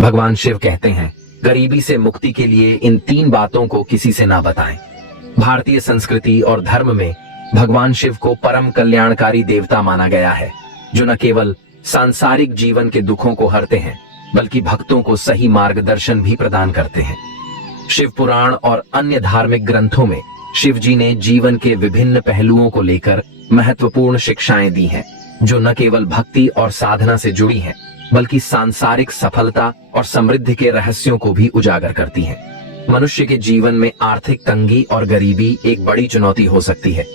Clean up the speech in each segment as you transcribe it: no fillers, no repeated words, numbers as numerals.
भगवान शिव कहते हैं, गरीबी से मुक्ति के लिए इन 3 बातों को किसी से ना बताएं। भारतीय संस्कृति और धर्म में भगवान शिव को परम कल्याणकारी देवता माना गया है, जो न केवल सांसारिक जीवन के दुखों को हरते हैं, बल्कि भक्तों को सही मार्गदर्शन भी प्रदान करते हैं। शिव पुराण और अन्य धार्मिक ग्रंथों में शिव जी ने जीवन के विभिन्न पहलुओं को लेकर महत्वपूर्ण शिक्षाएं दी हैं, जो न केवल भक्ति और साधना से जुड़ी हैं, बल्कि सांसारिक सफलता और समृद्धि के रहस्यों को भी उजागर करती हैं। मनुष्य के जीवन में आर्थिक तंगी और गरीबी एक बड़ी चुनौती हो सकती है,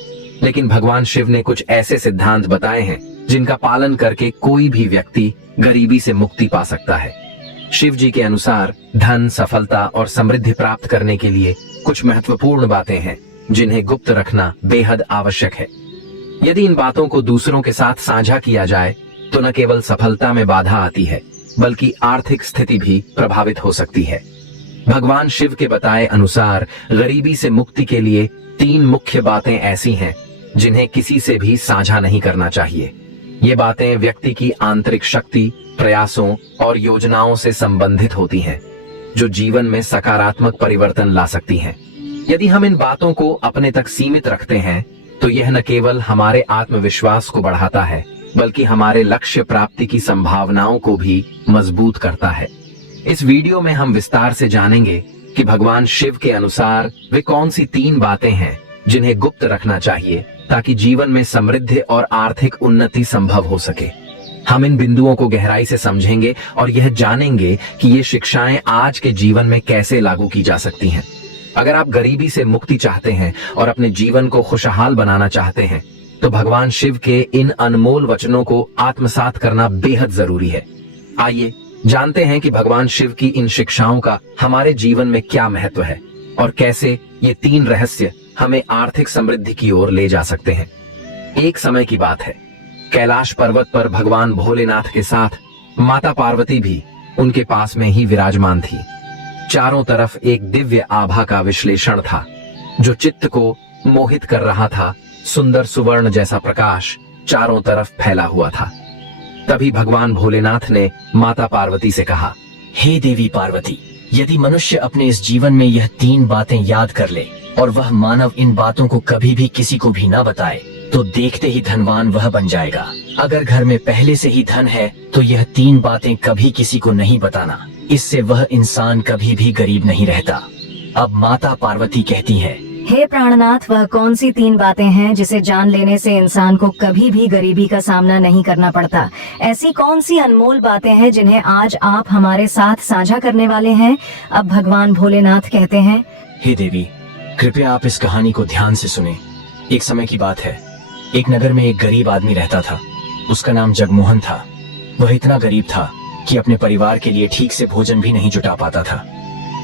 लेकिन भगवान शिव ने कुछ ऐसे सिद्धांत बताए हैं जिनका पालन करके कोई भी व्यक्ति गरीबी से मुक्ति पा सकता है। शिव जी के अनुसार धन, सफलता और समृद्धि प्राप्त करने के लिए कुछ महत्वपूर्ण बातें हैं जिन्हें गुप्त रखना बेहद आवश्यक है। यदि इन बातों को दूसरों के साथ साझा किया जाए तो न केवल सफलता में बाधा आती है, बल्कि आर्थिक स्थिति भी प्रभावित हो सकती है। भगवान शिव के बताए अनुसार गरीबी से मुक्ति के लिए 3 मुख्य बातें ऐसी हैं जिन्हें किसी से भी साझा नहीं करना चाहिए। ये बातें व्यक्ति की आंतरिक शक्ति, प्रयासों और योजनाओं से संबंधित होती हैं, जो जीवन में सकारात्मक परिवर्तन ला सकती हैं। यदि हम इन बातों को अपने तक सीमित रखते हैं तो यह न केवल हमारे आत्मविश्वास को बढ़ाता है, बल्कि हमारे लक्ष्य प्राप्ति की संभावनाओं को भी मजबूत करता है। इस वीडियो में हम विस्तार से जानेंगे कि भगवान शिव के अनुसार वे कौन सी 3 बातें हैं जिन्हें गुप्त रखना चाहिए ताकि जीवन में समृद्धि और आर्थिक उन्नति संभव हो सके। हम इन बिंदुओं को गहराई से समझेंगे और यह जानेंगे कि ये शिक्षाएं आज के जीवन में कैसे लागू की जा सकती हैं। अगर आप गरीबी से मुक्ति चाहते हैं और अपने जीवन को खुशहाल बनाना चाहते हैं, तो भगवान शिव के इन अनमोल वचनों को आत्मसात करना बेहद जरूरी है। आइए जानते हैं कि भगवान शिव की इन शिक्षाओं का हमारे जीवन में क्या महत्व है और कैसे ये 3 रहस्य हमें आर्थिक समृद्धि की ओर ले जा सकते हैं। एक समय की बात है, कैलाश पर्वत पर भगवान भोलेनाथ के साथ माता पार्वती भी उनके पास में ही विराजमान थी। चारों तरफ एक दिव्य आभा का विश्लेषण था, जो चित्त को मोहित कर रहा था। सुंदर सुवर्ण जैसा प्रकाश चारों तरफ फैला हुआ था। तभी भगवान भोलेनाथ ने माता पार्वती से कहा, हे देवी पार्वती, यदि मनुष्य अपने इस जीवन में यह 3 बातें याद कर ले और वह मानव इन बातों को कभी भी किसी को भी ना बताए, तो देखते ही धनवान वह बन जाएगा। अगर घर में पहले से ही धन है तो यह 3 बातें कभी किसी को नहीं बताना, इससे वह इंसान कभी भी गरीब नहीं रहता। अब माता पार्वती कहती है, हे प्राणनाथ, वह कौन सी 3 बातें हैं जिसे जान लेने से इंसान को कभी भी गरीबी का सामना नहीं करना पड़ता? ऐसी कौन सी अनमोल बातें हैं जिन्हें आज आप हमारे साथ साझा करने वाले हैं? अब भगवान भोलेनाथ कहते हैं, हे देवी, कृपया आप इस कहानी को ध्यान से सुने। एक समय की बात है, एक नगर में एक गरीब आदमी रहता था। उसका नाम जगमोहन था। वह इतना गरीब था कि अपने परिवार के लिए ठीक से भोजन भी नहीं जुटा पाता था।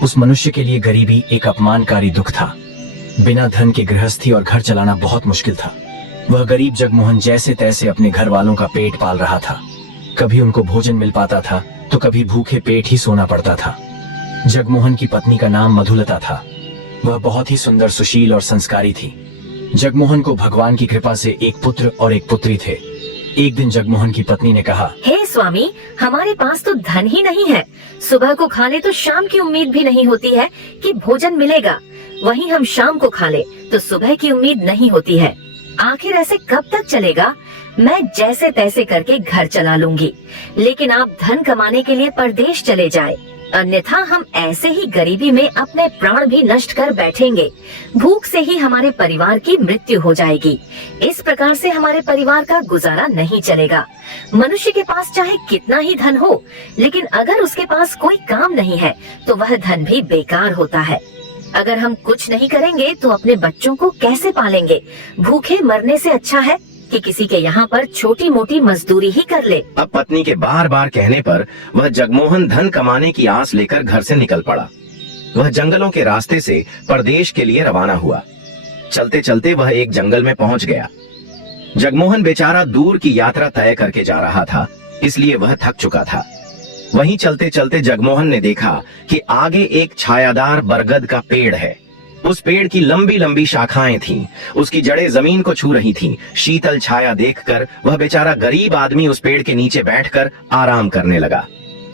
उस मनुष्य के लिए गरीबी एक अपमानकारी दुख था। बिना धन के गृहस्थी और घर चलाना बहुत मुश्किल था। वह गरीब जगमोहन जैसे तैसे अपने घर वालों का पेट पाल रहा था। कभी उनको भोजन मिल पाता था तो कभी भूखे पेट ही सोना पड़ता था। जगमोहन की पत्नी का नाम मधुलता था। वह बहुत ही सुंदर, सुशील और संस्कारी थी। जगमोहन को भगवान की कृपा से एक पुत्र और एक पुत्री थे। एक दिन जगमोहन की पत्नी ने कहा, हे स्वामी, हमारे पास तो धन ही नहीं है। सुबह को खा ले तो शाम की उम्मीद भी नहीं होती है कि भोजन मिलेगा। वहीं हम शाम को खा ले तो सुबह की उम्मीद नहीं होती है। आखिर ऐसे कब तक चलेगा? मैं जैसे तैसे करके घर चला लूंगी, लेकिन आप धन कमाने के लिए परदेश चले जाए, अन्यथा हम ऐसे ही गरीबी में अपने प्राण भी नष्ट कर बैठेंगे। भूख से ही हमारे परिवार की मृत्यु हो जाएगी। इस प्रकार से हमारे परिवार का गुजारा नहीं चलेगा। मनुष्य के पास चाहे कितना ही धन हो, लेकिन अगर उसके पास कोई काम नहीं है तो वह धन भी बेकार होता है। अगर हम कुछ नहीं करेंगे तो अपने बच्चों को कैसे पालेंगे? भूखे मरने से अच्छा है कि किसी के यहाँ पर छोटी मोटी मजदूरी ही कर ले। अब पत्नी के बार बार कहने पर वह जगमोहन धन कमाने की आस लेकर घर से निकल पड़ा। वह जंगलों के रास्ते से परदेश के लिए रवाना हुआ। चलते चलते वह एक जंगल में पहुंच गया। जगमोहन बेचारा दूर की यात्रा तय करके जा रहा था, इसलिए वह थक चुका था। वहीं चलते चलते जगमोहन ने देखा कि आगे एक छायादार बरगद का पेड़ है। उस पेड़ की लंबी लंबी शाखाएं थीं, उसकी जड़ें जमीन को छू रही थीं। शीतल छाया देखकर वह बेचारा गरीब आदमी उस पेड़ के नीचे बैठकर आराम करने लगा।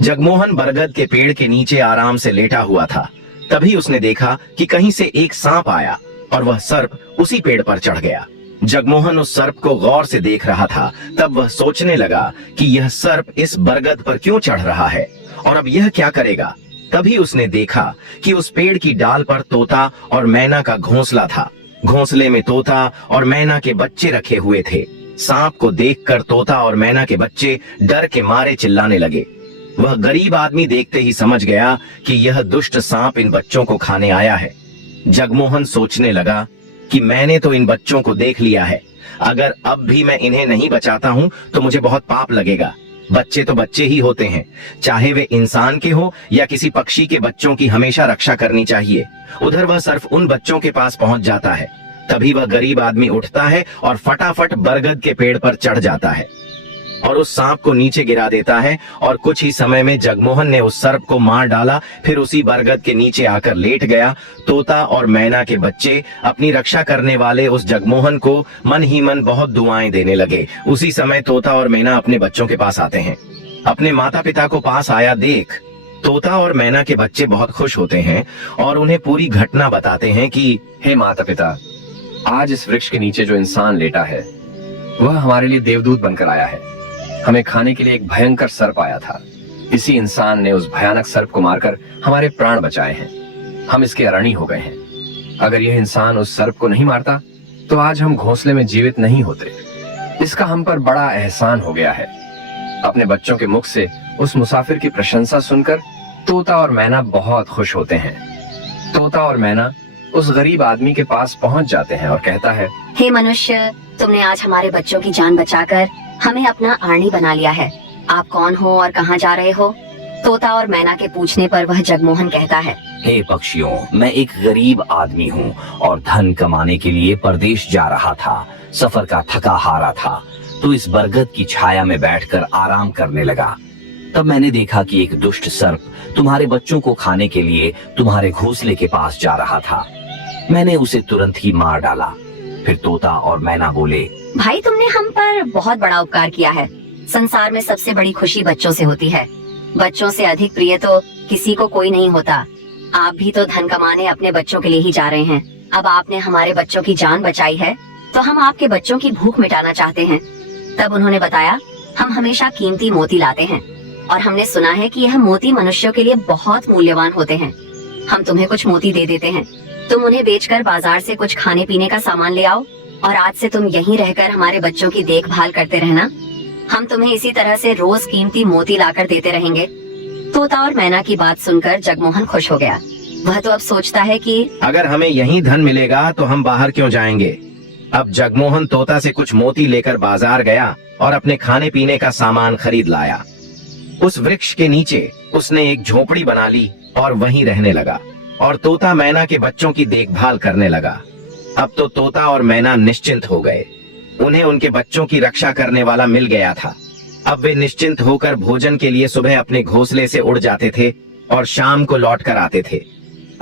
जगमोहन बरगद के पेड़ के नीचे आराम से लेटा हुआ था। तभी उसने देखा कि कहीं से एक सांप आया और वह सर्प उसी पेड़ पर चढ़ गया। जगमोहन उस सर्प को गौर से देख रहा था। तब वह सोचने लगा कि यह सर्प इस बरगद पर क्यों चढ़ रहा है और अब यह क्या करेगा। तभी उसने देखा कि उस पेड़ की डाल पर तोता और मैना का घोंसला था। घोंसले में तोता और मैना के बच्चे रखे हुए थे। सांप को देखकर तोता और मैना के बच्चे डर के मारे चिल्लाने लगे। वह गरीब आदमी देखते ही समझ गया कि यह दुष्ट सांप इन बच्चों को खाने आया है। जगमोहन सोचने लगा कि मैंने तो इन बच्चों को देख लिया है, अगर अब भी मैं इन्हें नहीं बचाता हूं तो मुझे बहुत पाप लगेगा। बच्चे तो बच्चे ही होते हैं, चाहे वे इंसान के हो या किसी पक्षी के बच्चों की हमेशा रक्षा करनी चाहिए। उधर वह सिर्फ उन बच्चों के पास पहुंच जाता है। तभी वह गरीब आदमी उठता है और फटाफट बरगद के पेड़ पर चढ़ जाता है और उस सांप को नीचे गिरा देता है और कुछ ही समय में जगमोहन ने उस सर्प को मार डाला। फिर उसी बरगद के नीचे आकर लेट गया। तोता और मैना के बच्चे अपनी रक्षा करने वाले उस जगमोहन को मन ही मन बहुत दुआएं देने लगे। उसी समय तोता और मैना अपने बच्चों के पास आते हैं। अपने माता पिता को पास आया देख तोता और मैना के बच्चे बहुत खुश होते हैं और उन्हें पूरी घटना बताते हैं कि हे माता पिता, आज इस वृक्ष के नीचे जो इंसान लेटा है वह हमारे लिए देवदूत बनकर आया है। हमें खाने के लिए एक भयंकर सर्प आया था। इसी इंसान ने उस भयानक सर्प को मारकर हमारे प्राण बचाए हैं। हम इसके ऋणी हो गए हैं। अगर यह इंसान उस सर्प को नहीं मारता तो आज हम घोंसले में जीवित नहीं होते। इसका हम पर बड़ा एहसान हो गया है। अपने बच्चों के मुख से उस मुसाफिर की प्रशंसा सुनकर तोता और मैना बहुत खुश होते हैं। तोता और मैना उस गरीब आदमी के पास पहुंच जाते हैं और कहता है, हे मनुष्य, तुमने आज हमारे बच्चों की जान बचाकर हमें अपना आर्णी बना लिया है। आप कौन हो और कहाँ जा रहे हो? तोता और मैना के पूछने पर वह जगमोहन कहता है, हे पक्षियों, मैं एक गरीब आदमी हूँ और धन कमाने के लिए परदेश जा रहा था। सफर का थका हारा था तो इस बरगद की छाया में बैठकर आराम करने लगा। तब मैंने देखा कि एक दुष्ट सर्प तुम्हारे बच्चों को खाने के लिए तुम्हारे घोंसले के पास जा रहा था। मैंने उसे तुरंत ही मार डाला। फिर तोता और मैना बोले, भाई तुमने हम पर बहुत बड़ा उपकार किया है। संसार में सबसे बड़ी खुशी बच्चों से होती है। बच्चों से अधिक प्रिय तो किसी को कोई नहीं होता। आप भी तो धन कमाने अपने बच्चों के लिए ही जा रहे हैं। अब आपने हमारे बच्चों की जान बचाई है तो हम आपके बच्चों की भूख मिटाना चाहते हैं। तब उन्होंने बताया, हम हमेशा कीमती मोती लाते हैं और हमने सुना है कि यह मोती मनुष्यों के लिए बहुत मूल्यवान होते हैं। हम तुम्हें कुछ मोती दे देते हैं, तुम उन्हें बेचकर बाजार से कुछ खाने पीने का सामान ले आओ और आज से तुम यहीं रहकर हमारे बच्चों की देखभाल करते रहना। हम तुम्हें इसी तरह से रोज कीमती मोती लाकर देते रहेंगे। तोता और मैना की बात सुनकर जगमोहन खुश हो गया। वह तो अब सोचता है कि अगर हमें यहीं धन मिलेगा तो हम बाहर क्यों जाएंगे। अब जगमोहन तोता से कुछ मोती लेकर बाजार गया और अपने खाने पीने का सामान खरीद लाया। उस वृक्ष के नीचे उसने एक झोपड़ी बना ली और वहीं रहने लगा और तोता मैना के बच्चों की देखभाल करने लगा। अब तो तोता और मैना निश्चिंत हो गए। उन्हें उनके बच्चों की रक्षा करने वाला मिल गया था। अब वे निश्चिंत होकर भोजन के लिए सुबह अपने घोंसले से उड़ जाते थे और शाम को लौट कर आते थे।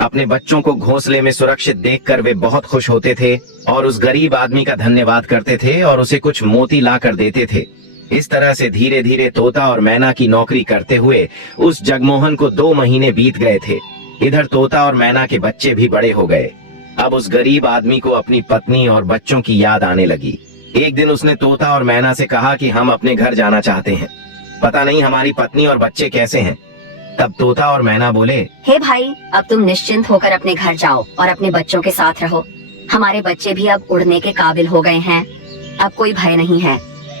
अपने बच्चों को घोंसले में सुरक्षित देखकर वे बहुत खुश होते थे और उस गरीब आदमी का धन्यवाद करते थे और उसे कुछ मोती ला कर देते थे। इस तरह से धीरे धीरे तोता और मैना की नौकरी करते हुए उस जगमोहन को 2 महीने बीत गए थे। इधर तोता और मैना के बच्चे भी बड़े हो गए। अब उस गरीब आदमी को अपनी पत्नी और बच्चों की याद आने लगी। एक दिन उसने तोता और मैना से कहा कि हम अपने घर जाना चाहते हैं, पता नहीं हमारी पत्नी और बच्चे कैसे हैं। तब तोता और मैना बोले, हे भाई, अब तुम निश्चिंत होकर अपने घर जाओ और अपने बच्चों के साथ रहो। हमारे बच्चे भी अब उड़ने के काबिल हो गए हैं। अब कोई भय नहीं है।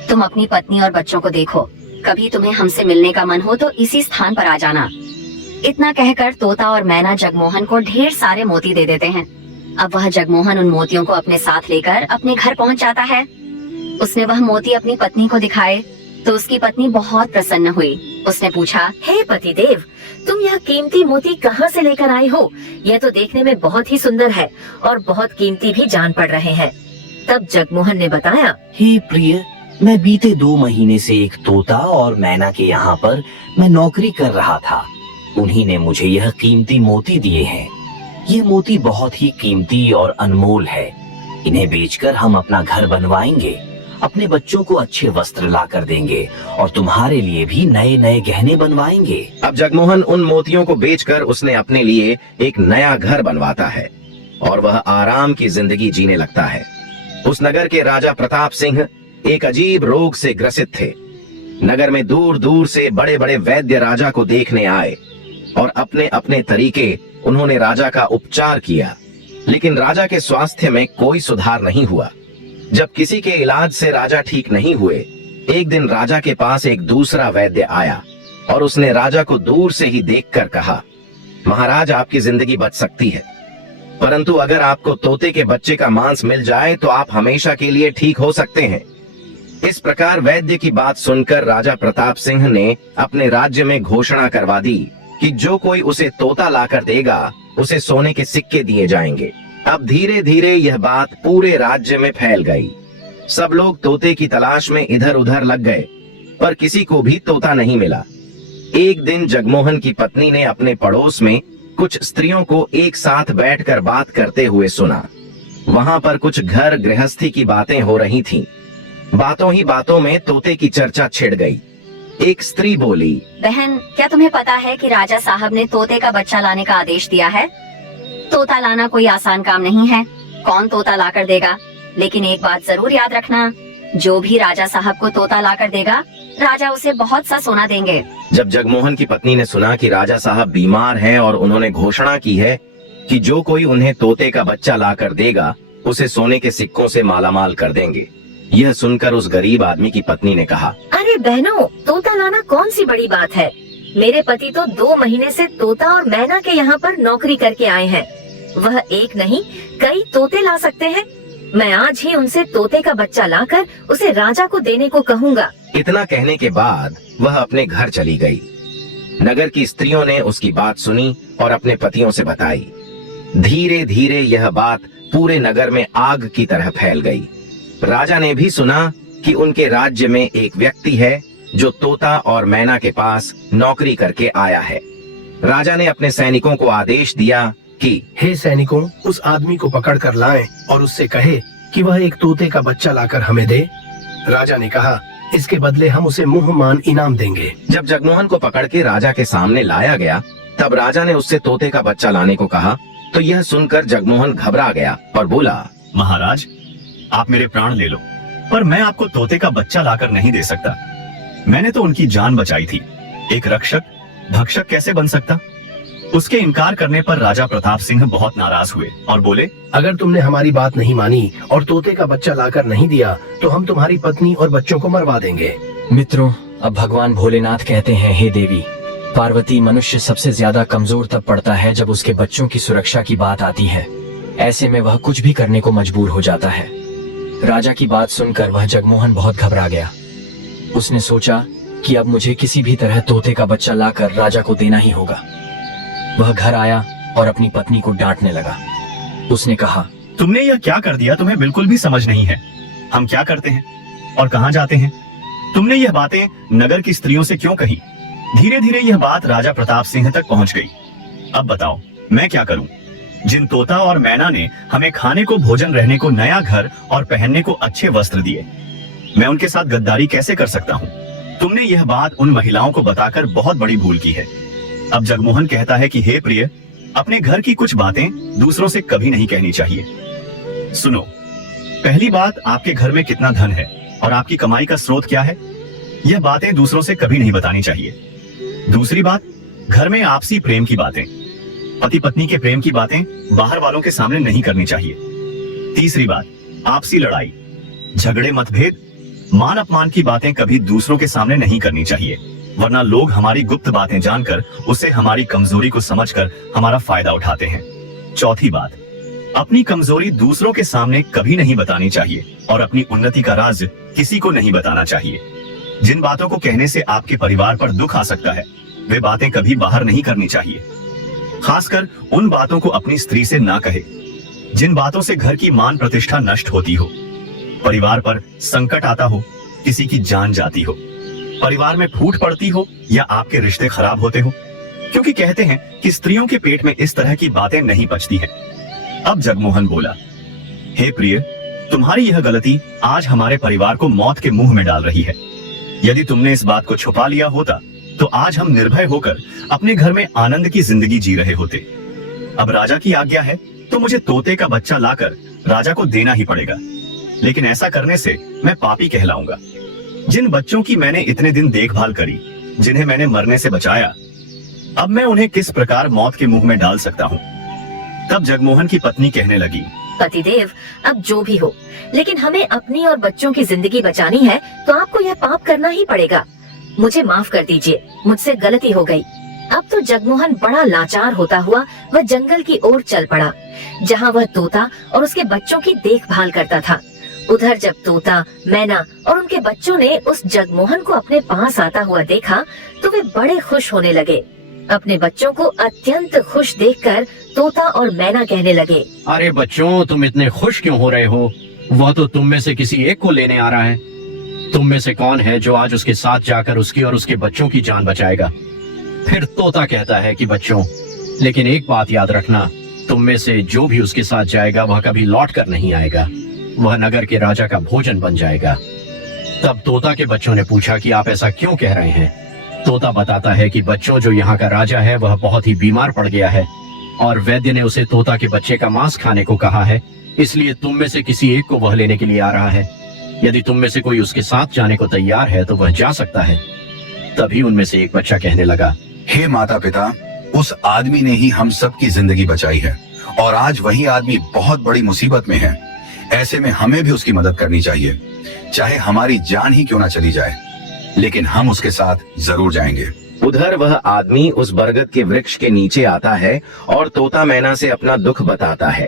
तुम अपनी पत्नी और बच्चों को देखो। कभी तुम्हें हमसे मिलने का मन हो तो इसी स्थान पर आ जाना। इतना कहकर तोता और मैना जगमोहन को ढेर सारे मोती दे देते हैं। अब वह जगमोहन उन मोतियों को अपने साथ लेकर अपने घर पहुंच जाता है। उसने वह मोती अपनी पत्नी को दिखाए तो उसकी पत्नी बहुत प्रसन्न हुई। उसने पूछा, हे पतिदेव, तुम यह कीमती मोती कहाँ से लेकर आए हो? यह तो देखने में बहुत ही सुंदर है और बहुत कीमती भी जान पड़ रहे हैं। तब जगमोहन ने बताया, हे प्रिय, मैं बीते 2 महीने से एक तोता और मैना के यहाँ पर मैं नौकरी कर रहा था। उन्हीं ने मुझे यह कीमती मोती दिए हैं। ये मोती बहुत ही कीमती और अनमोल है। इन्हें बेचकर हम अपना घर बनवाएंगे अपने बच्चों को अच्छे वस्त्र ला कर देंगे और तुम्हारे लिए भी नए नए गहने बनवाएंगे। अब जगमोहन उन मोतियों को बेचकर उसने अपने लिए एक नया घर बनवाता है और वह आराम की जिंदगी जीने लगता है। उस नगर के राजा प्रताप सिंह एक अजीब रोग से ग्रसित थे। नगर में दूर दूर से बड़े बड़े वैद्य राजा को देखने आए और अपने अपने तरीके उन्होंने राजा का उपचार किया, लेकिन राजा के स्वास्थ्य में कोई सुधार नहीं हुआ। जब किसी के इलाज से राजा ठीक नहीं हुए, एक दिन राजा के पास एक दूसरा वैद्य आया और उसने राजा को दूर से ही देखकर कहा, महाराज, आपकी जिंदगी बच सकती है, परंतु अगर आपको तोते के बच्चे का मांस मिल जाए तो आप हमेशा के लिए ठीक हो सकते हैं। इस प्रकार वैद्य की बात सुनकर राजा प्रताप सिंह ने अपने राज्य में घोषणा करवा दी कि जो कोई उसे तोता लाकर देगा उसे सोने के सिक्के दिए जाएंगे। अब धीरे धीरे यह बात पूरे राज्य में फैल गई। सब लोग तोते की तलाश में इधर उधर लग गए, पर किसी को भी तोता नहीं मिला। एक दिन जगमोहन की पत्नी ने अपने पड़ोस में कुछ स्त्रियों को एक साथ बैठकर बात करते हुए सुना। वहां पर कुछ घर गृहस्थी की बातें हो रही थीं। बातों ही बातों में तोते की चर्चा छिड़ गई। एक स्त्री बोली, बहन, क्या तुम्हें पता है कि राजा साहब ने तोते का बच्चा लाने का आदेश दिया है? तोता लाना कोई आसान काम नहीं है। कौन तोता लाकर देगा? लेकिन एक बात जरूर याद रखना, जो भी राजा साहब को तोता लाकर देगा, राजा उसे बहुत सा सोना देंगे। जब जगमोहन की पत्नी ने सुना कि राजा साहब बीमार हैं और उन्होंने घोषणा की है कि जो कोई उन्हें तोते का बच्चा लाकर देगा उसे सोने के सिक्कों से मालामाल कर देंगे, यह सुनकर उस गरीब आदमी की पत्नी ने कहा, अरे बहनों, तोता लाना कौन सी बड़ी बात है। मेरे पति तो 2 महीने से तोता और मैना के यहाँ पर नौकरी करके आए हैं। वह एक नहीं कई तोते ला सकते हैं। मैं आज ही उनसे तोते का बच्चा लाकर उसे राजा को देने को कहूँगा। इतना कहने के बाद वह अपने घर चली गई। नगर की स्त्रियों ने उसकी बात सुनी और अपने पतियों से बताई। धीरे धीरे यह बात पूरे नगर में आग की तरह फैल गई। राजा ने भी सुना कि उनके राज्य में एक व्यक्ति है जो तोता और मैना के पास नौकरी करके आया है। राजा ने अपने सैनिकों को आदेश दिया कि हे सैनिकों, उस आदमी को पकड़ कर लाएं और उससे कहे कि वह एक तोते का बच्चा लाकर हमें दे। राजा ने कहा, इसके बदले हम उसे मुंह मान इनाम देंगे। जब जगमोहन को पकड़ के राजा के सामने लाया गया, तब राजा ने उससे तोते का बच्चा लाने को कहा, तो यह सुनकर जगमोहन घबरा गया और बोला, महाराज, आप मेरे प्राण ले लो, पर मैं आपको तोते का बच्चा लाकर नहीं दे सकता। मैंने तो उनकी जान बचाई थी। एक रक्षक भक्षक कैसे बन सकता? उसके इनकार करने पर राजा प्रताप सिंह बहुत नाराज हुए और बोले, अगर तुमने हमारी बात नहीं मानी और तोते का बच्चा लाकर नहीं दिया तो हम तुम्हारी पत्नी और बच्चों को मरवा देंगे। मित्रों, अब भगवान भोलेनाथ कहते हैं, हे देवी पार्वती, मनुष्य सबसे ज्यादा कमजोर तब पड़ता है जब उसके बच्चों की सुरक्षा की बात आती है। ऐसे में वह कुछ भी करने को मजबूर हो जाता है। राजा की बात सुनकर वह जगमोहन बहुत घबरा गया। उसने सोचा कि अब मुझे किसी भी तरह तोते का बच्चा लाकर राजा को देना ही होगा। वह घर आया और अपनी पत्नी को डांटने लगा। उसने कहा, तुमने यह क्या कर दिया? तुम्हें बिल्कुल भी समझ नहीं है हम क्या करते हैं और कहाँ जाते हैं। तुमने यह बातें नगर की स्त्रियों से क्यों कही? धीरे धीरे यह बात राजा प्रताप सिंह तक पहुंच गई। अब बताओ मैं क्या करूं? जिन तोता और मैना ने हमें खाने को, भोजन, रहने को, नया घर और पहनने को अच्छे वस्त्र दिए, मैं उनके साथ गद्दारी कैसे कर सकता हूँ? तुमने यह बात उन महिलाओं को बताकर बहुत बड़ी भूल की है। अब जगमोहन कहता है कि हे प्रिय, अपने घर की कुछ बातें दूसरों से कभी नहीं कहनी चाहिए। सुनो, पहली बात, आपके घर में कितना धन है और आपकी कमाई का स्रोत क्या है, यह बातें दूसरों से कभी नहीं बतानी चाहिए। दूसरी बात, घर में आपसी प्रेम की बातें, पति पत्नी के प्रेम की बातें बाहर वालों के सामने नहीं करनी चाहिए। तीसरी बात, आपसी लड़ाई, झगड़े, मतभेद, मान अपमान की बातें कभी दूसरों के सामने नहीं करनी चाहिए, वरना लोग हमारी गुप्त बातें जानकर उसे हमारी कमजोरी को समझकर हमारा फायदा उठाते हैं। चौथी बात, अपनी कमजोरी दूसरों के सामने कभी नहीं बतानी चाहिए और अपनी उन्नति का राज किसी को नहीं बताना चाहिए। जिन बातों को कहने से आपके परिवार पर दुख आ सकता है, वे बातें कभी बाहर नहीं करनी चाहिए। खासकर उन बातों को अपनी स्त्री से ना कहे जिन बातों से घर की मान प्रतिष्ठा नष्ट होती हो, परिवार पर संकट आता हो, किसी की जान जाती हो, परिवार में फूट पड़ती हो या आपके रिश्ते खराब होते हो, क्योंकि कहते हैं कि स्त्रियों के पेट में इस तरह की बातें नहीं पचती हैं। अब जगमोहन बोला, हे प्रिय, तुम्हारी यह गलती आज हमारे परिवार को मौत के मुंह में डाल रही है। यदि तुमने इस बात को छुपा लिया होता तो आज हम निर्भय होकर अपने घर में आनंद की जिंदगी जी रहे होते। अब राजा की आज्ञा है तो मुझे तोते का बच्चा लाकर राजा को देना ही पड़ेगा, लेकिन ऐसा करने से मैं पापी कहलाऊंगा। जिन बच्चों की मैंने इतने दिन देखभाल करी, जिन्हें मैंने मरने से बचाया, अब मैं उन्हें किस प्रकार मौत के मुंह में डाल सकता हूँ। तब जगमोहन की पत्नी कहने लगी, पतिदेव, अब जो भी हो, लेकिन हमें अपनी और बच्चों की जिंदगी बचानी है तो आपको यह पाप करना ही पड़ेगा। मुझे माफ कर दीजिए, मुझसे गलती हो गई। अब तो जगमोहन बड़ा लाचार होता हुआ वह जंगल की ओर चल पड़ा, जहाँ वह तोता और उसके बच्चों की देखभाल करता था। उधर जब तोता, मैना और उनके बच्चों ने उस जगमोहन को अपने पास आता हुआ देखा तो वे बड़े खुश होने लगे। अपने बच्चों को अत्यंत खुश देखकर तोता और मैना कहने लगे, अरे बच्चों, तुम इतने खुश क्यों हो रहे हो? वह तो तुम में से किसी एक को लेने आ रहा है। तुम में से कौन है जो आज उसके साथ जाकर उसकी और उसके बच्चों की जान बचाएगा? फिर तोता कहता है कि बच्चों, लेकिन एक बात याद रखना, तुम में से जो भी उसके साथ जाएगा वह कभी लौट कर नहीं आएगा, वह नगर के राजा का भोजन बन जाएगा। तब तोता के बच्चों ने पूछा कि आप ऐसा क्यों कह रहे हैं? तोता बताता है कि बच्चों, जो यहाँ का राजा है वह बहुत ही बीमार पड़ गया है और वैद्य ने उसे तोता के बच्चे का मांस खाने को कहा है, इसलिए तुम में से किसी एक को वह लेने के लिए आ रहा है। यदि तुम में से कोई उसके साथ जाने को तैयार है तो वह जा सकता है। तभी उनमें से एक बच्चा कहने लगा, हे माता पिता, उस आदमी ने ही हम सब की जिंदगी बचाई है और आज वही आदमी बहुत बड़ी मुसीबत में है। ऐसे में हमें भी उसकी मदद करनी चाहिए, चाहे हमारी जान ही क्यों ना चली जाए, लेकिन हम उसके साथ जरूर जाएंगे। उधर वह आदमी उस बरगद के वृक्ष के नीचे आता है और तोता मैना से अपना दुख बताता है।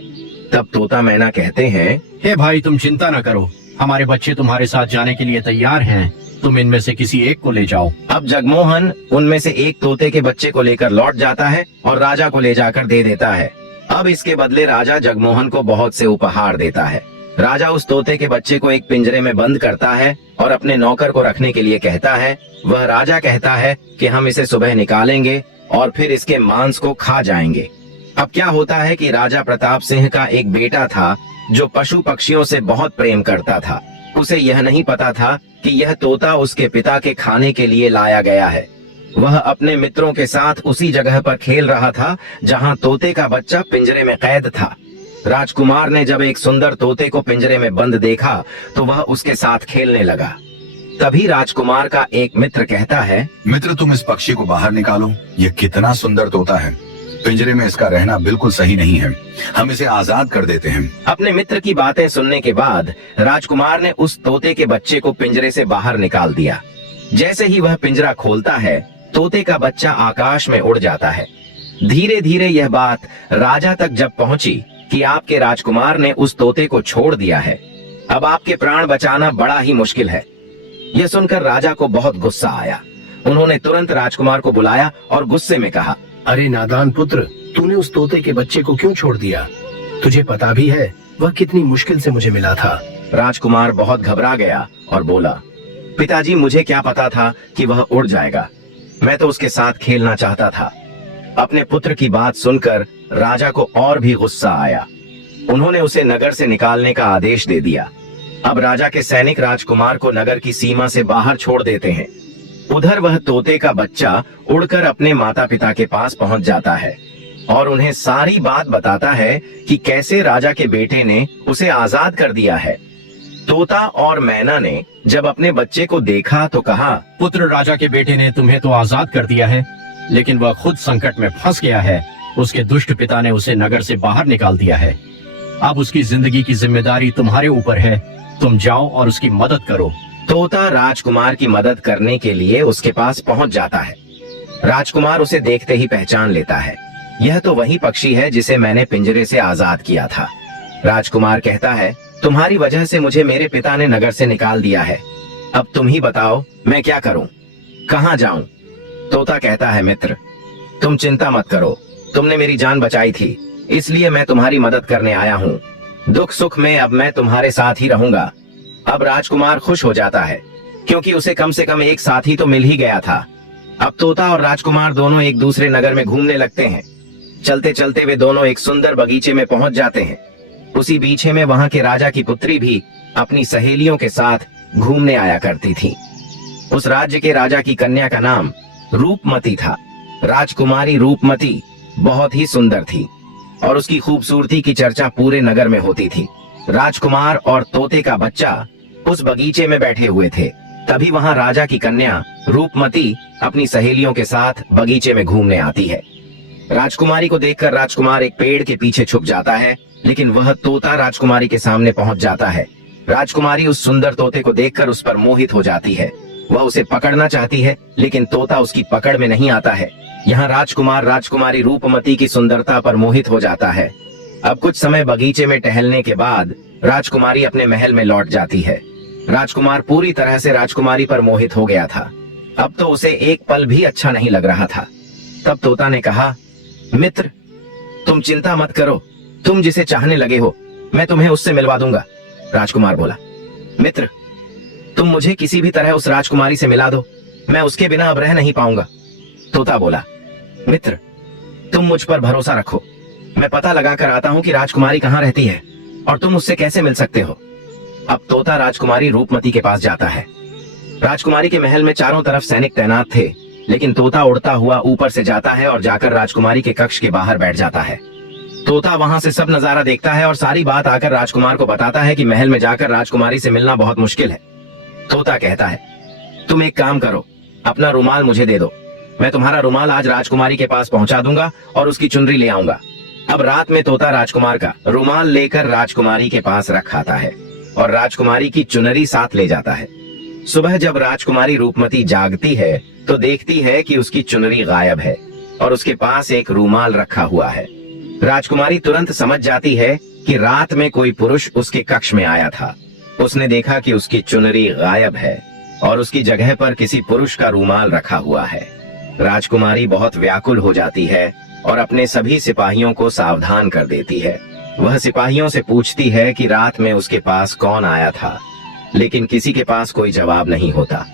तब तोता मैना कहते हैं, हे भाई, तुम चिंता न करो, हमारे बच्चे तुम्हारे साथ जाने के लिए तैयार हैं, तुम इनमें से किसी एक को ले जाओ। अब जगमोहन उनमें से एक तोते के बच्चे को लेकर लौट जाता है और राजा को ले जाकर दे देता है। अब इसके बदले राजा जगमोहन को बहुत से उपहार देता है। राजा उस तोते के बच्चे को एक पिंजरे में बंद करता है और अपने नौकर को रखने के लिए कहता है। वह राजा कहता है कि हम इसे सुबह निकालेंगे और फिर इसके मांस को खा जाएंगे। अब क्या होता है कि राजा प्रताप सिंह का एक बेटा था जो पशु पक्षियों से बहुत प्रेम करता था। उसे यह नहीं पता था कि यह तोता उसके पिता के खाने के लिए लाया गया है। वह अपने मित्रों के साथ उसी जगह पर खेल रहा था जहां तोते का बच्चा पिंजरे में कैद था। राजकुमार ने जब एक सुंदर तोते को पिंजरे में बंद देखा तो वह उसके साथ खेलने लगा। तभी राजकुमार का एक मित्र कहता है, मित्र, तुम इस पक्षी को बाहर निकालो, यह कितना सुंदर तोता है। पिंजरे में इसका रहना बिल्कुल सही नहीं है, हम इसे आजाद कर देते हैं। अपने मित्र की बातें सुनने के बाद राजकुमार ने उस तोते के बच्चे को पिंजरे से बाहर निकाल दिया। जैसे ही वह पिंजरा खोलता है, तोते का बच्चा आकाश में उड़ जाता है। धीरे धीरे यह बात राजा तक जब पहुंची कि आपके राजकुमार ने उस तोते को छोड़ दिया है, अब आपके प्राण बचाना बड़ा ही मुश्किल है। यह सुनकर राजा को बहुत गुस्सा आया। उन्होंने तुरंत राजकुमार को बुलाया और गुस्से में कहा, अरे नादान पुत्र, तूने उस तोते के बच्चे को क्यों छोड़ दिया? तुझे पता भी है वह कितनी मुश्किल से मुझे मिला था। राजकुमार बहुत घबरा गया और बोला, पिताजी, मुझे क्या पता था कि वह उड़ जाएगा, मैं तो उसके साथ खेलना चाहता था। अपने पुत्र की बात सुनकर राजा को और भी गुस्सा आया। उन्होंने उसे नगर से निकालने का आदेश दे दिया। अब राजा के सैनिक राजकुमार को नगर की सीमा से बाहर छोड़ देते हैं। उधर वह तोते का बच्चा उड़कर अपने माता पिता के पास पहुंच जाता है और उन्हें सारी बात बताता है कि कैसे राजा के बेटे ने उसे आजाद कर दिया है। तोता और मैना ने जब अपने बच्चे को देखा तो कहा, पुत्र, राजा के बेटे ने तुम्हें तो आजाद कर दिया है, लेकिन वह खुद संकट में फंस गया है। उसके दुष्ट पिता ने उसे नगर से बाहर निकाल दिया है। अब उसकी जिंदगी की जिम्मेदारी तुम्हारे ऊपर है, तुम जाओ और उसकी मदद करो। तोता राजकुमार की मदद करने के लिए उसके पास पहुंच जाता है। राजकुमार उसे देखते ही पहचान लेता है। यह तो वही पक्षी है जिसे मैंने पिंजरे से आजाद किया था। राजकुमार कहता है, तुम्हारी वजह से मुझे मेरे पिता ने नगर से निकाल दिया है। अब तुम ही बताओ मैं क्या करूं, कहां जाऊं? तोता कहता है, मित्र, तुम चिंता मत करो, तुमने मेरी जान बचाई थी, इसलिए मैं तुम्हारी मदद करने आया हूँ। दुख सुख में अब मैं तुम्हारे साथ ही रहूंगा। अब राजकुमार खुश हो जाता है क्योंकि उसे कम से कम एक साथी तो मिल ही गया था। अब तोता और राजकुमार दोनों एक दूसरे नगर में घूमने लगते हैं। चलते चलते वे दोनों एक सुंदर बगीचे में पहुंच जाते हैं। उसी बीचे में वहां के राजा की पुत्री भी अपनी सहेलियों के साथ घूमने आया करती थी। उस राज्य के राजा की कन्या का नाम रूपमती था। राजकुमारी रूपमती बहुत ही सुंदर थी और उसकी खूबसूरती की चर्चा पूरे नगर में होती थी। राजकुमार और तोते का बच्चा उस बगीचे में बैठे हुए थे। तभी वहां राजा की कन्या रूपमती अपनी सहेलियों के साथ बगीचे में घूमने आती है। राजकुमारी को देखकर राजकुमार एक पेड़ के पीछे छुप जाता है, लेकिन वह तोता राजकुमारी के सामने पहुंच जाता है। राजकुमारी उस सुंदर तोते को देखकर उस पर मोहित हो जाती है। वह उसे पकड़ना चाहती है, लेकिन तोता उसकी पकड़ में नहीं आता है। यहाँ राजकुमार राजकुमारी रूपमती की सुंदरता पर मोहित हो जाता है। अब कुछ समय बगीचे में टहलने के बाद राजकुमारी अपने महल में लौट जाती है। राजकुमार पूरी तरह से राजकुमारी पर मोहित हो गया था। अब तो उसे एक पल भी अच्छा नहीं लग रहा था। तब तोता ने कहा, मित्र, तुम चिंता मत करो, तुम जिसे चाहने लगे हो मैं तुम्हें उससे मिलवा दूंगा। राजकुमार बोला, मित्र, तुम मुझे किसी भी तरह उस राजकुमारी से मिला दो, मैं उसके बिना अब रह नहीं पाऊंगा। तोता बोला, मित्र, तुम मुझ पर भरोसा रखो, मैं पता लगाकर आता हूं कि राजकुमारी कहां रहती है और तुम उससे कैसे मिल सकते हो। अब तोता राजकुमारी रूपमती के पास जाता है। राजकुमारी के महल में चारों तरफ सैनिक तैनात थे, लेकिन तोता उड़ता हुआ ऊपर से जाता है और जाकर राजकुमारी के कक्ष के बाहर बैठ जाता है। तोता वहां से सब नजारा देखता है और सारी बात आकर राजकुमार को बताता है कि महल में जाकर राजकुमारी से मिलना बहुत मुश्किल है। तोता कहता है, तुम एक काम करो, अपना रुमाल मुझे दे दो, मैं तुम्हारा रुमाल आज राजकुमारी के पास पहुंचा दूंगा और उसकी चुनरी ले आऊंगा। अब रात में तोता राजकुमार का रुमाल लेकर राजकुमारी के पास रख आता है और राजकुमारी की चुनरी साथ ले जाता है। सुबह जब राजकुमारी रूपमती जागती है तो देखती है कि उसकी चुनरी गायब है और उसके पास एक रुमाल रखा हुआ है। राजकुमारी तुरंत समझ जाती है कि रात में कोई पुरुष उसके कक्ष में आया था। उसने देखा कि उसकी चुनरी गायब है और उसकी जगह पर किसी पुरुष का रुमाल रखा हुआ है। राजकुमारी बहुत व्याकुल हो जाती है और अपने सभी सिपाहियों को सावधान कर देती है। वह सिपाहियों से पूछती है कि रात में उसके पास कौन आया था, लेकिन किसी के पास कोई जवाब नहीं होता।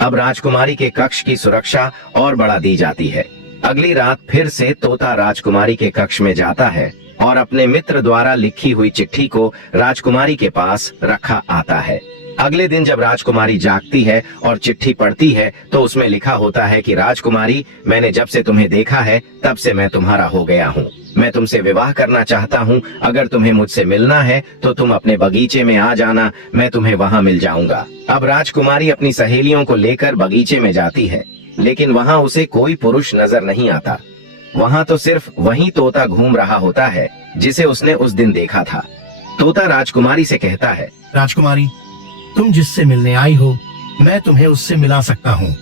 अब राजकुमारी के कक्ष की सुरक्षा और बढ़ा दी जाती है। अगली रात फिर से तोता राजकुमारी के कक्ष में जाता है और अपने मित्र द्वारा लिखी हुई चिट्ठी को राजकुमारी के पास रखा आता है। अगले दिन जब राजकुमारी जागती है और चिट्ठी पढ़ती है तो उसमें लिखा होता है कि राजकुमारी, मैंने जब से तुम्हें देखा है तब से मैं तुम्हारा हो गया हूँ। मैं तुमसे विवाह करना चाहता हूँ। अगर तुम्हें मुझसे मिलना है तो तुम अपने बगीचे में आ जाना, मैं तुम्हें वहाँ मिल जाऊंगा। अब राजकुमारी अपनी सहेलियों को लेकर बगीचे में जाती है, लेकिन वहाँ उसे कोई पुरुष नजर नहीं आता। वहाँ तो सिर्फ वही तोता घूम रहा होता है जिसे उसने उस दिन देखा था। तोता राजकुमारी से कहता है, राजकुमारी, तुम जिससे मिलने आई हो मैं तुम्हें उससे मिला सकता हूँ,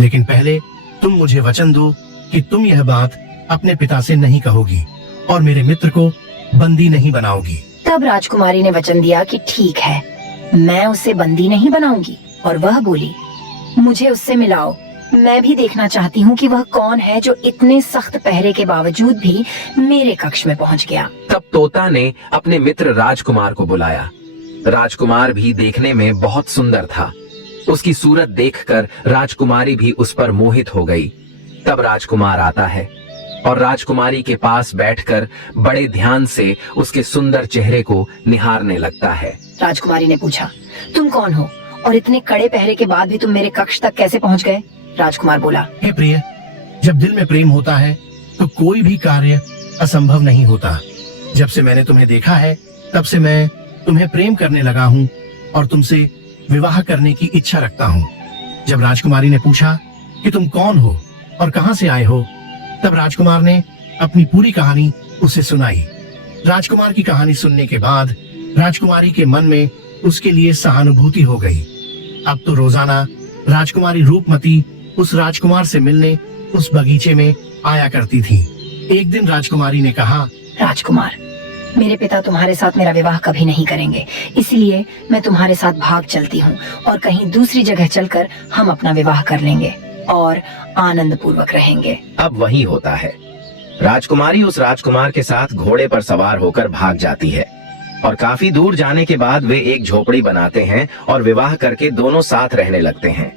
लेकिन पहले तुम मुझे वचन दो कि तुम यह बात अपने पिता से नहीं कहोगी और मेरे मित्र को बंदी नहीं बनाओगी। तब राजकुमारी ने वचन दिया कि ठीक है, मैं उसे बंदी नहीं बनाऊंगी। और वह बोली, मुझे उससे मिलाओ, मैं भी देखना चाहती हूँ कि वह कौन है जो इतने सख्त पहरे के बावजूद भी मेरे कक्ष में पहुँच गया। तब तोता ने अपने मित्र राजकुमार को बुलाया। राजकुमार भी देखने में बहुत सुंदर था। उसकी सूरत देखकर राजकुमारी भी उस पर मोहित हो गई। तब राजकुमार आता है और राजकुमारी के पास बैठकर बड़े ध्यान से उसके सुंदर चेहरे को निहारने लगता है। राजकुमारी ने पूछा, तुम कौन हो और इतने कड़े पहरे के बाद भी तुम मेरे कक्ष तक कैसे पहुँच गए? राजकुमार बोला, हे प्रिय, जब दिल में प्रेम होता है तो कोई भी कार्य असंभव नहीं होता। जब से मैंने तुम्हें देखा है तब से मैं तुम्हें प्रेम करने लगा हूँ और तुमसे विवाह करने की इच्छा रखता हूँ। जब राजकुमारी ने पूछा कि तुम कौन हो और कहाँ से आए हो, तब राजकुमार ने अपनी पूरी कहानी उसे सुनाई। राजकुमार की कहानी सुनने के बाद राजकुमारी के मन में उसके लिए सहानुभूति हो गई। अब तो रोजाना राजकुमारी रूपमती उस राजकुमार से मिलने उस बगीचे में आया करती थी। एक दिन राजकुमारी ने कहा, राजकुमार, मेरे पिता तुम्हारे साथ मेरा विवाह कभी नहीं करेंगे, इसलिए मैं तुम्हारे साथ भाग चलती हूँ और कहीं दूसरी जगह चलकर हम अपना विवाह कर लेंगे और आनंद पूर्वक रहेंगे। अब वही होता है। राजकुमारी उस राजकुमार के साथ घोड़े पर सवार होकर भाग जाती है और काफी दूर जाने के बाद वे एक झोपड़ी बनाते हैं और विवाह करके दोनों साथ रहने लगते हैं।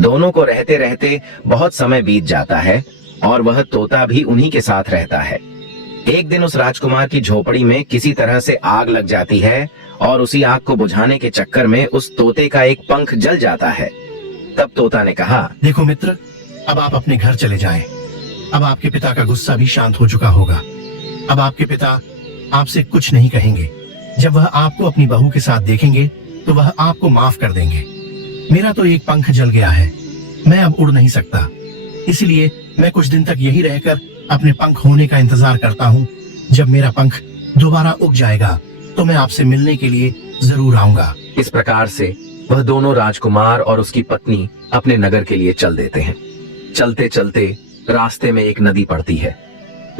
दोनों को रहते रहते बहुत समय बीत जाता है और वह तोता भी उन्हीं के साथ रहता है। एक दिन उस राजकुमार की झोपड़ी में किसी तरह से आग लग जाती है और उसी आग को बुझाने के चक्कर में उस तोते का एक पंख जल जाता है। तब तोता ने कहा, देखो मित्र, अब आप अपने घर चले जाएं। अब आपके पिता का गुस्सा भी शांत हो चुका होगा। अब आपके पिता आपसे कुछ नहीं कहेंगे। जब वह आपको अपनी बहू के साथ देखेंगे तो वह आपको माफ कर देंगे। मेरा तो एक पंख जल गया है, मैं अब उड़ नहीं सकता, इसलिए मैं कुछ दिन तक यही रहकर अपने पंख होने का इंतजार करता हूँ। जब मेरा पंख दोबारा उग जाएगा तो मैं आपसे मिलने के लिए जरूर आऊंगा। इस प्रकार से वह दोनों राजकुमार और उसकी पत्नी अपने नगर के लिए चल देते हैं। चलते चलते रास्ते में एक नदी पड़ती है।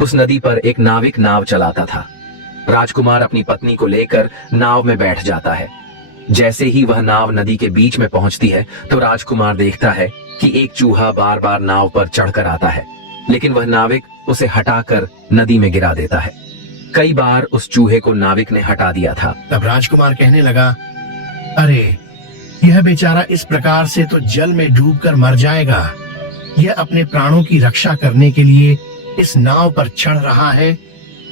उस नदी पर एक नाविक नाव चलाता था। राजकुमार अपनी पत्नी को लेकर नाव में बैठ जाता है। जैसे ही वह नाव नदी के बीच में पहुंचती है तो राजकुमार देखता है कि एक चूहा बार बार नाव पर चढ़कर आता है, लेकिन वह नाविक उसे हटाकर नदी में गिरा देता है। कई बार उस चूहे को नाविक ने हटा दिया था। तब राजकुमार कहने लगा, अरे यह बेचारा इस प्रकार से तो जल में डूबकर मर जाएगा। यह अपने प्राणों की रक्षा करने के लिए इस नाव पर चढ़ रहा है,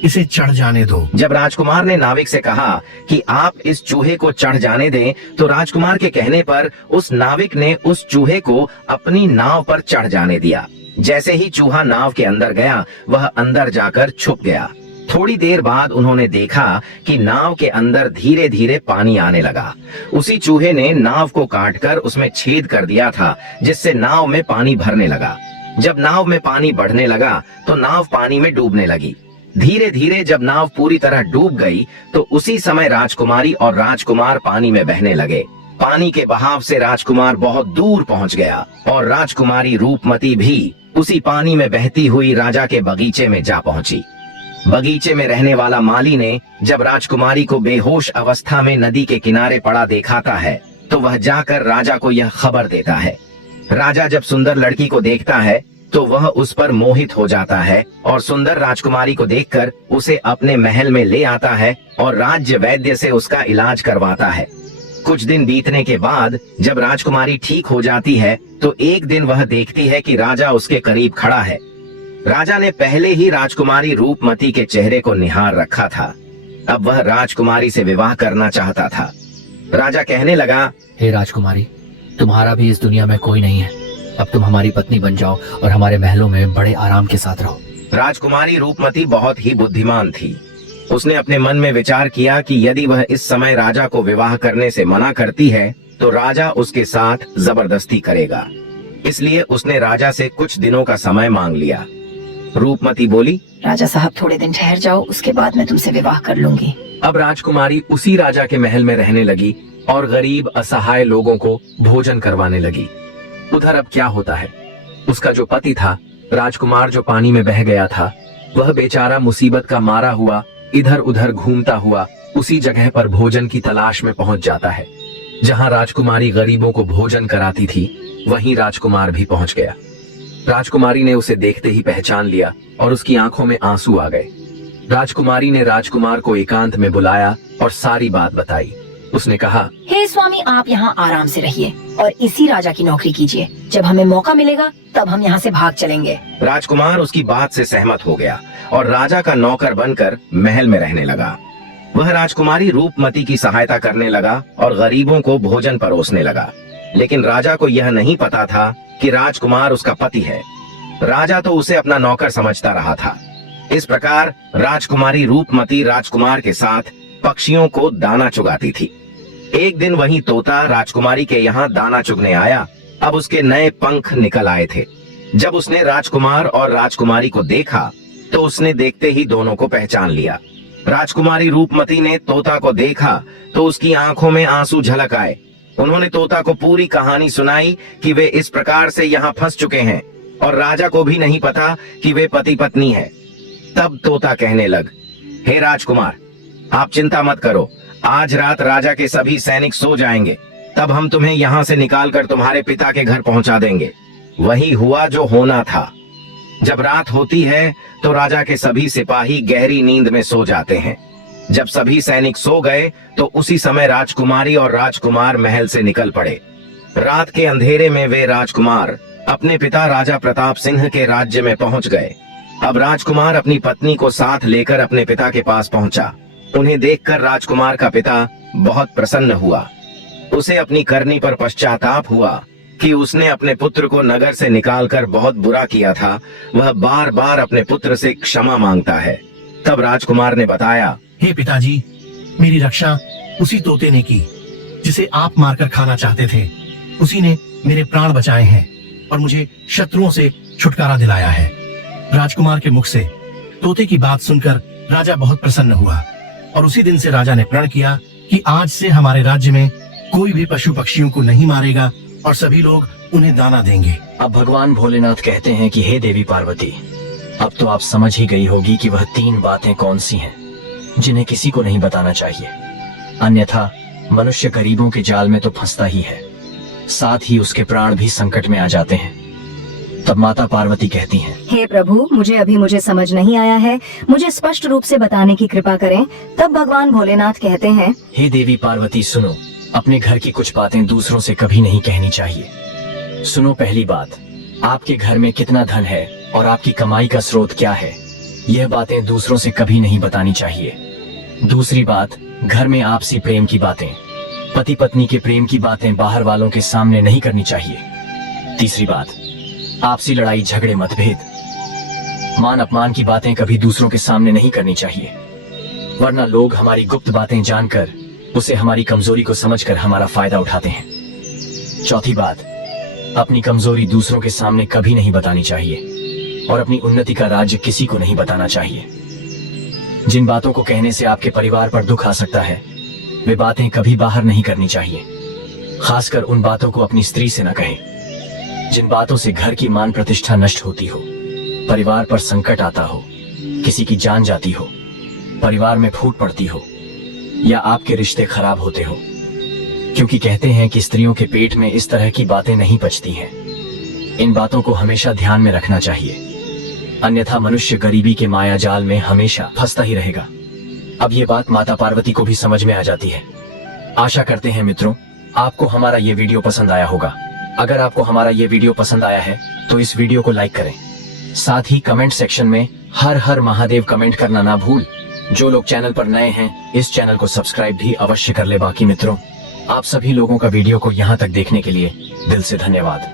इसे चढ़ जाने दो। जब राजकुमार ने नाविक से कहा कि आप इस चूहे को चढ़ जाने दें, तो राजकुमार के कहने पर उस नाविक ने उस चूहे को अपनी नाव पर चढ़ जाने दिया। जैसे ही चूहा नाव के अंदर गया, वह अंदर जाकर छुप गया। थोड़ी देर बाद उन्होंने देखा कि नाव के अंदर धीरे धीरे पानी आने लगा। उसी चूहे ने नाव को काटकर उसमें छेद कर दिया था, जिससे नाव में पानी भरने लगा। जब नाव में पानी बढ़ने लगा तो नाव पानी में डूबने लगी। धीरे धीरे जब नाव पूरी तरह डूब गई तो उसी समय राजकुमारी और राजकुमार पानी में बहने लगे। पानी के बहाव से राजकुमार बहुत दूर पहुंच गया और राजकुमारी रूपमती भी उसी पानी में बहती हुई राजा के बगीचे में जा पहुंची। बगीचे में रहने वाला माली ने जब राजकुमारी को बेहोश अवस्था में नदी के किनारे पड़ा देखाता है तो वह जाकर राजा को यह खबर देता है। राजा जब सुंदर लड़की को देखता है तो वह उस पर मोहित हो जाता है और सुंदर राजकुमारी को देखकर उसे अपने महल में ले आता है और राज्य वैद्य से उसका इलाज करवाता है। कुछ दिन बीतने के बाद जब राजकुमारी ठीक हो जाती है तो एक दिन वह देखती है कि राजा उसके करीब खड़ा है। राजा ने पहले ही राजकुमारी रूपमती के चेहरे को निहार रखा था। अब वह राजकुमारी से विवाह करना चाहता था। राजा कहने लगा, हे राजकुमारी, तुम्हारा भी इस दुनिया में कोई नहीं है। अब तुम हमारी पत्नी बन जाओ और हमारे महलों में बड़े आराम के साथ रहो। राजकुमारी रूपमती बहुत ही बुद्धिमान थी। उसने अपने मन में विचार किया कि यदि वह इस समय राजा को विवाह करने से मना करती है तो राजा उसके साथ जबरदस्ती करेगा। इसलिए उसने राजा से कुछ दिनों का समय मांग लिया। रूपमती बोली, राजा साहब थोड़े दिन ठहर जाओ, उसके बाद मैं तुमसे विवाह कर लूंगी। अब राजकुमारी उसी राजा के महल में रहने लगी और गरीब असहाय लोगों को भोजन करवाने लगी। उधर अब क्या होता है, उसका जो पति था, राजकुमार जो पानी में बह गया था, वह बेचारा मुसीबत का मारा हुआ इधर उधर घूमता हुआ उसी जगह पर भोजन की तलाश में पहुंच जाता है। जहां राजकुमारी गरीबों को भोजन कराती थी, वहीं राजकुमार भी पहुंच गया। राजकुमारी ने उसे देखते ही पहचान लिया और उसकी आंखों में आंसू आ गए। राजकुमारी ने राजकुमार को एकांत में बुलाया और सारी बात बताई। उसने कहा, हे स्वामी, आप यहाँ आराम से रहिए और इसी राजा की नौकरी कीजिए। जब हमें मौका मिलेगा तब हम यहाँ से भाग चलेंगे। राजकुमार उसकी बात से सहमत हो गया और राजा का नौकर बनकर महल में रहने लगा। वह राजकुमारी रूपमती की सहायता करने लगा और गरीबों को भोजन परोसने लगा। लेकिन राजा को यह नहीं पता था कि राजकुमार उसका पति है। राजा तो उसे अपना नौकर समझता रहा था। इस प्रकार राजकुमारी रूपमती राजकुमार के साथ पक्षियों को दाना चुगाती थी। एक दिन वही तोता राजकुमारी के यहाँ दाना चुगने आया। अब उसके नए पंख निकल आए थे। जब उसने राजकुमार और राजकुमारी को देखा तो उसने देखते ही दोनों को पहचान लिया। राजकुमारी रूपमती ने तोता को देखा तो उसकी आंखों में आंसू झलक आए। उन्होंने तोता को पूरी कहानी सुनाई कि वे इस प्रकार से यहाँ फंस चुके हैं और राजा को भी नहीं पता कि वे पति पत्नी हैं। तब तोता कहने लग, हे राजकुमार, आप चिंता मत करो, आज रात राजा के सभी सैनिक सो जाएंगे, तब हम तुम्हें यहाँ से निकालकर तुम्हारे पिता के घर पहुंचा देंगे। वही हुआ जो होना था। जब रात होती है तो राजा के सभी सिपाही गहरी नींद में सो जाते हैं। जब सभी सैनिक सो गए तो उसी समय राजकुमारी और राजकुमार महल से निकल पड़े। रात के अंधेरे में वे राजकुमार अपने पिता राजा प्रताप सिंह के राज्य में पहुंच गए। अब राजकुमार अपनी पत्नी को साथ लेकर अपने पिता के पास पहुंचा। उन्हें देखकर राजकुमार का पिता बहुत प्रसन्न हुआ। उसे अपनी करनी पर पश्चाताप हुआ कि उसने अपने पुत्र को नगर से निकालकर बहुत बुरा किया था। वह बार बार अपने पुत्र से क्षमा मांगता है। तब राजकुमार ने बताया, हे पिताजी, मेरी रक्षा उसी तोते ने की जिसे आप मारकर खाना चाहते थे। उसी ने मेरे प्राण बचाए हैं और मुझे शत्रुओं से छुटकारा दिलाया है। राजकुमार के मुख से तोते की बात सुनकर राजा बहुत प्रसन्न हुआ और उसी दिन से राजा ने प्रण किया कि आज से हमारे राज्य में कोई भी पशु पक्षियों को नहीं मारेगा और सभी लोग उन्हें दाना देंगे। अब भगवान भोलेनाथ कहते हैं कि हे देवी पार्वती, अब तो आप समझ ही गई होगी कि वह 3 बातें कौन सी हैं जिन्हें किसी को नहीं बताना चाहिए, अन्यथा मनुष्य गरीबों के जाल में तो फंसता ही है, साथ ही उसके प्राण भी संकट में आ जाते हैं। तब माता पार्वती कहती हैं, हे प्रभु, मुझे समझ नहीं आया है, मुझे स्पष्ट रूप से बताने की कृपा करें। तब भगवान भोलेनाथ कहते हैं, हे देवी पार्वती सुनो, अपने घर की कुछ बातें दूसरों से कभी नहीं कहनी चाहिए। सुनो, पहली बात, आपके घर में कितना धन है और आपकी कमाई का स्रोत क्या है, यह बातें दूसरों से कभी नहीं बतानी चाहिए। दूसरी बात, घर में आपसी प्रेम की बातें, पति पत्नी के प्रेम की बातें बाहर वालों के सामने नहीं करनी चाहिए। तीसरी बात, आपसी लड़ाई झगड़े मतभेद मान अपमान की बातें कभी दूसरों के सामने नहीं करनी चाहिए, वरना लोग हमारी गुप्त बातें जानकर उसे हमारी कमजोरी को समझकर हमारा फायदा उठाते हैं। चौथी बात, अपनी कमजोरी दूसरों के सामने कभी नहीं बतानी चाहिए और अपनी उन्नति का राज्य किसी को नहीं बताना चाहिए। जिन बातों को कहने से आपके परिवार पर दुख आ सकता है, वे बातें कभी बाहर नहीं करनी चाहिए। खासकर उन बातों को अपनी स्त्री से न कहें जिन बातों से घर की मान प्रतिष्ठा नष्ट होती हो, परिवार पर संकट आता हो, किसी की जान जाती हो, परिवार में फूट पड़ती हो या आपके रिश्ते खराब होते हो, क्योंकि कहते हैं कि स्त्रियों के पेट में इस तरह की बातें नहीं पचती हैं। इन बातों को हमेशा ध्यान में रखना चाहिए, अन्यथा मनुष्य गरीबी के माया जाल में हमेशा फंसता ही रहेगा। अब ये बात माता पार्वती को भी समझ में आ जाती है। आशा करते हैं मित्रों, आपको हमारा ये वीडियो पसंद आया होगा। अगर आपको हमारा ये वीडियो पसंद आया है तो इस वीडियो को लाइक करें, साथ ही कमेंट सेक्शन में हर हर महादेव कमेंट करना ना भूल। जो लोग चैनल पर नए हैं, इस चैनल को सब्सक्राइब भी अवश्य कर ले। बाकी मित्रों, आप सभी लोगों का वीडियो को यहाँ तक देखने के लिए दिल से धन्यवाद।